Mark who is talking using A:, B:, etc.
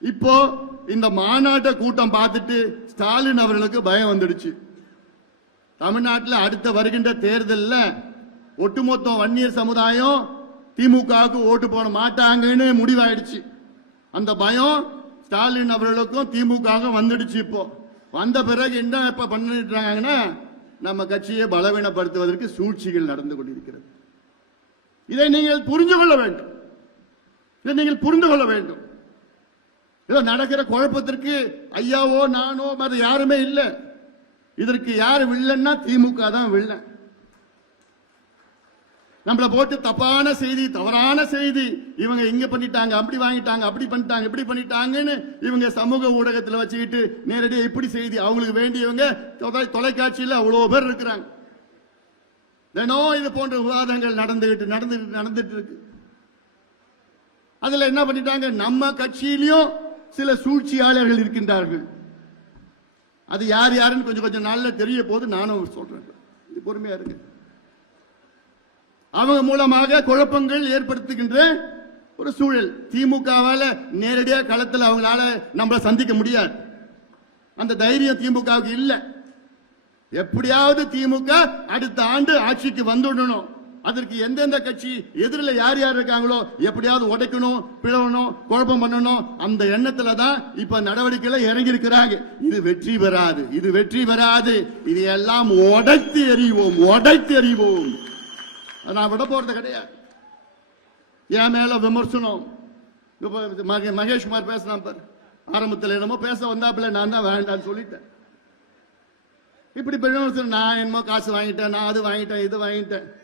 A: இப்போ இந்த மாநாட்ட கூட்டம் பார்த்துட்டு ஸ்டாலின் அவர்களுக்கு பயம் வந்துடுச்சு. தமிழ்நாட்டில் அடுத்த வருகின்ற தேர்தலில் ஒட்டுமொத்த வன்னியர் சமுதாயம் திமுகவுக்கு ஓட்டு போட மாட்டாங்கன்னு முடிவாயிடுச்சு. அந்த பயம் ஸ்டாலின் அவர்களுக்கும் திமுகவும் வந்துடுச்சு இப்போ. வந்த பிறகு என்ன இப்ப பண்ணிட்டு நம்ம கட்சியை பலவீனப்படுத்துவதற்கு சூழ்ச்சிகள் நடந்து கொண்டிருக்கிறது. இதை நீங்கள் புரிந்து கொள்ள வேண்டும். இதை நீங்கள் புரிந்து கொள்ள வேண்டும். இதோ நடக்கிற குழப்பத்திற்கு ஐயாவோ நானோ மற்ற யாருமே இல்லை. இதற்கு யார் வில்லன்னா திமுக தான் வில்லன். நம்மள போட்டு தப்பான செய்தி தவறான செய்தி இவங்க இங்க பண்ணிட்டாங்க அப்படி வாங்கிட்டாங்க அப்படி பண்ணிட்டாங்க இப்படி பண்ணிட்டாங்கன்னு இவங்க சமூக ஊடகத்தில் வச்சுக்கிட்டு நேரடியாக இப்படி செய்தி அவங்களுக்கு வேண்டியவங்க தொலைக்காட்சியில் அவ்வளோ பேர் இருக்கிறாங்க. தினம் இது போன்ற விவாதங்கள் நடந்துகிட்டு நடந்துகிட்டு நடந்துட்டு இருக்கு. அதில் என்ன பண்ணிட்டாங்க? நம்ம கட்சியிலையும் சில சூழ்ச்சியாளர்கள் இருக்கின்றார்கள். அது யார் யாருன்னு கொஞ்சம் கொஞ்சம் நாளில் தெரிய போது நானும் சொல்றேன். இது பொறுமையா இருக்கு அவங்க மூலமாக குழப்பங்கள் ஏற்படுத்துகின்ற ஒரு சூழல். திமுகவால நேரடியாக களத்தில் அவங்களால நம்மள சந்திக்க முடியாது. அந்த தைரியம் திமுகவுக்கு இல்லை. எப்படியாவது திமுக அடுத்த ஆண்டு ஆட்சிக்கு வந்துடணும். அதற்கு எந்தெந்த கட்சி எதிரில் யார் யார் இருக்காங்களோ எப்படியாவது உடைக்கணும் பிளவணும் குழப்பம் பண்ணணும் அந்த எண்ணத்துல தான் இப்ப நடவடிக்கையில இறங்கி இருக்கிறாங்க இது வெற்றி பெறாது இது வெற்றி பெறாது. இது எல்லாம் உடைத்து எறிவோம் உடைத்து எறிவோம். நான் விட போறது கிடையாது. என் மேல விமர்சனம். மகே- மகேஷ்குமார் பேசினா பாரு. ஆரம்பத்தில் என்னமோ பேச வந்தாப்புல நான் தான் வேண்டாம்னு சொல்லிட்டேன். இப்படி பெருமை நான் என்னமோ காசு வாங்கிட்டேன் நான் அது வாங்கிட்டேன் இது வாங்கிட்டேன்.